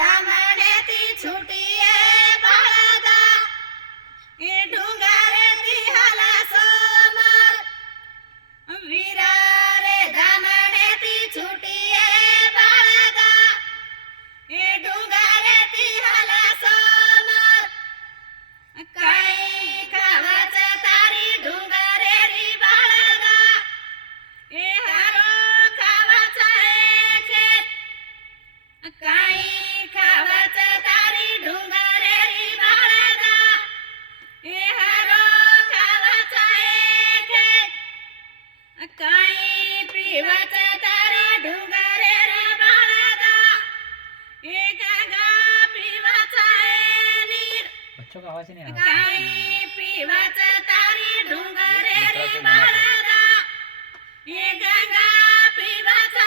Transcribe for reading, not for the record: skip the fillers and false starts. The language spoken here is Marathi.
धामण्याती छुटिये बाळगा ए डोंगराती हाला समोर वीरा रे धामण्याती छुटिये बाळगा ए डोंगराती हाला समोर काही खावाचं तारी डोंगरे री बाळगा ए हारो खावाचा रे खेत काही खावाचं तारी डोंगरे री बाळगा ए हारो खावाचा रे खेत काही पिवाचं तारी डोंगरे री बाळगा ए गंगा पिवाचा रे नीर बच्चों का आवाज ही नहीं आ रहा। काही पिवाचं तारी डोंगरे री बाळगा ए गंगा पिवाचा